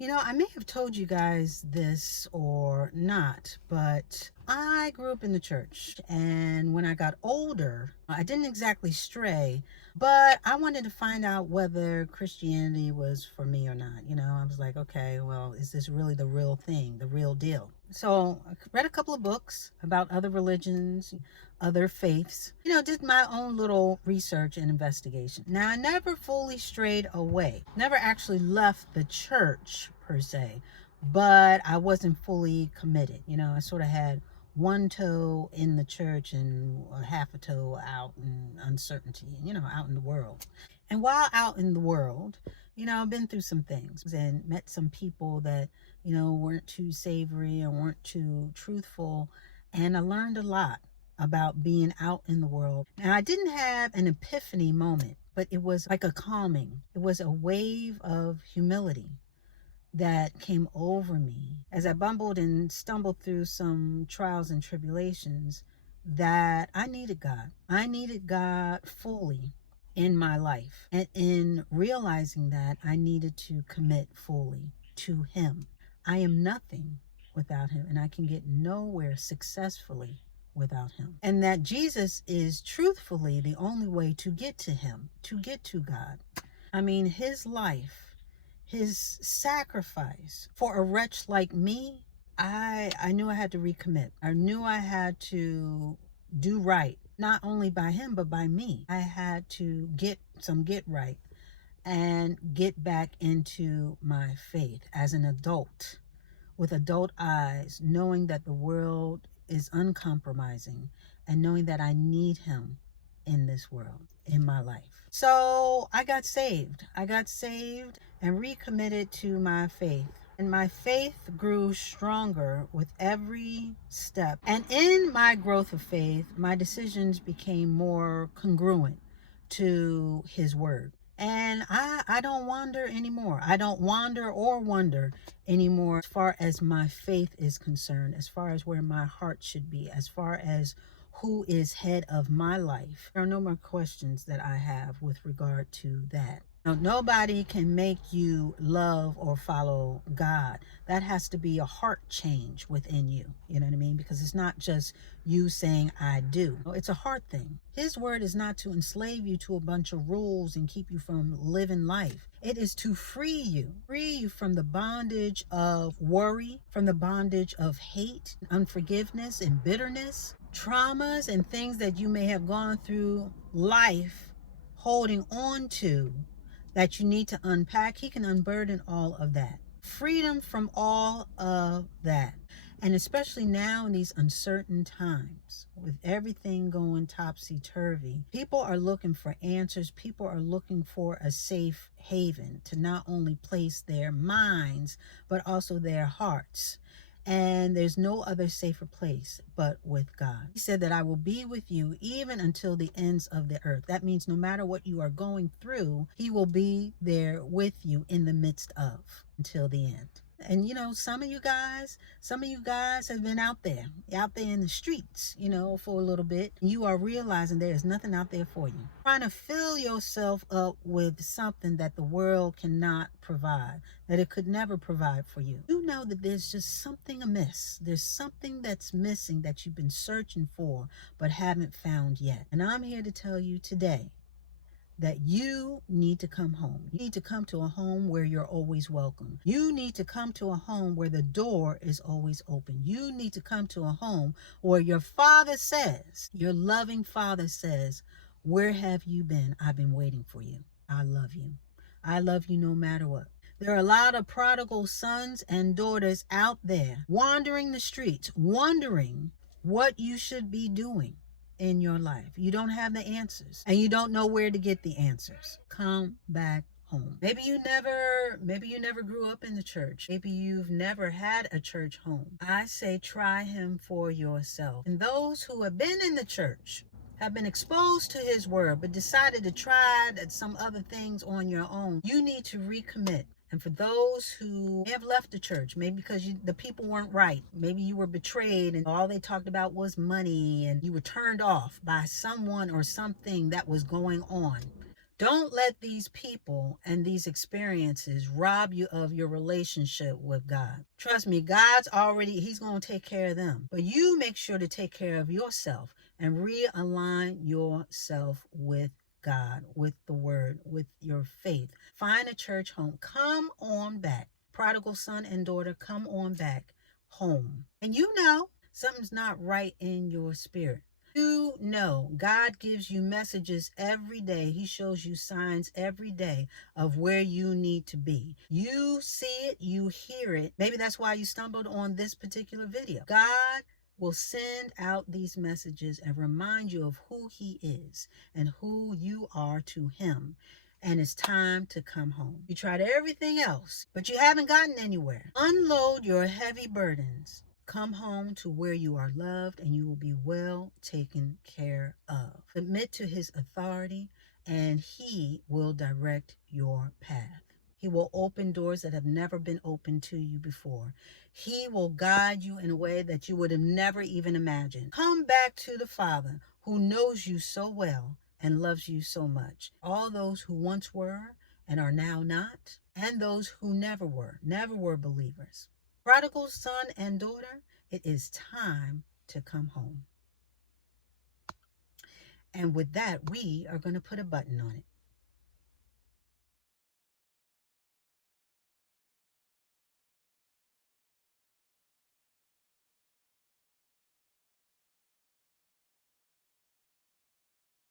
I may have told you guys this or not, but I grew up in the church. And when I got older, I didn't exactly stray, but I wanted to find out whether Christianity was for me or not. I was like, okay, well, is this really the real thing, the real deal? So I read a couple of books about other religions, other faiths, did my own little research and investigation. Now, I never fully strayed away, never actually left the church per se, but I wasn't fully committed. I sort of had one toe in the church and a half a toe out in uncertainty, out in the world. And while out in the world, I've been through some things and met some people that, weren't too savory or weren't too truthful. And I learned a lot about being out in the world. And I didn't have an epiphany moment, but it was like a calming. It was a wave of humility that came over me as I bumbled and stumbled through some trials and tribulations, that I needed God. I needed God fully in my life. And in realizing that, I needed to commit fully to Him. I am nothing without Him, and I can get nowhere successfully without Him. And that Jesus is truthfully the only way to get to Him, to get to God. I mean, His life, His sacrifice for a wretch like me, I knew I had to recommit. I knew I had to do right, not only by Him, but by me. I had to get right and get back into my faith as an adult with adult eyes, knowing that the world is uncompromising and knowing that I need Him in this world, in my life. So I got saved. And recommitted to my faith. And my faith grew stronger with every step. And in my growth of faith, my decisions became more congruent to His word. And I don't wander anymore. I don't wander or wonder anymore as far as my faith is concerned, as far as where my heart should be, as far as who is head of my life. There are no more questions that I have with regard to that. Now, nobody can make you love or follow God. That has to be a heart change within you. You know what I mean? Because it's not just you saying, I do. No, it's a heart thing. His word is not to enslave you to a bunch of rules and keep you from living life. It is to free you from the bondage of worry, from the bondage of hate, unforgiveness, and bitterness, traumas, and things that you may have gone through life holding on to that you need to unpack. He can unburden all of that. Freedom from all of that. And especially now in these uncertain times, with everything going topsy-turvy, people are looking for answers. People are looking for a safe haven to not only place their minds, but also their hearts. And there's no other safer place but with God. He said that I will be with you even until the ends of the earth. That means no matter what you are going through, He will be there with you in the midst of until the end. And some of you guys have been out there in the streets, for a little bit. You are realizing there is nothing out there for you. Trying to fill yourself up with something that the world cannot provide, that it could never provide for you. You know that there's just something amiss. There's something that's missing that you've been searching for but haven't found yet. And I'm here to tell you today that you need to come home. You need to come to a home where you're always welcome. You need to come to a home where the door is always open. You need to come to a home where your Father says, your loving Father says, where have you been? I've been waiting for you. I love you. I love you no matter what. There are a lot of prodigal sons and daughters out there wandering the streets, wondering what you should be doing in your life. You don't have the answers and you don't know where to get the answers. Come back home. Maybe you never grew up in the church. Maybe you've never had a church home. I say try Him for yourself. And those who have been in the church, have been exposed to His word, but decided to try some other things on your own, you need to recommit. And for those who have left the church, maybe because the people weren't right, maybe you were betrayed and all they talked about was money and you were turned off by someone or something that was going on, Don't let these people and these experiences rob you of your relationship with God. Trust me, He's going to take care of them. But you make sure to take care of yourself and realign yourself with God, with the word, with your faith. Find a church home. Come on back. Prodigal son and daughter, come on back home. And you know something's not right in your spirit. You know God gives you messages every day. He shows you signs every day of where you need to be. You see it, you hear it. Maybe that's why you stumbled on this particular video. God will send out these messages and remind you of who he is and who you are to him. And it's time to come home. You tried everything else, but you haven't gotten anywhere. Unload your heavy burdens. Come home to where you are loved and you will be well taken care of. Submit to his authority and he will direct your path. He will open doors that have never been opened to you before. He will guide you in a way that you would have never even imagined. Come back to the Father who knows you so well and loves you so much. All those who once were and are now not, and those who never were believers. Prodigal son and daughter, it is time to come home. And with that, we are going to put a button on it.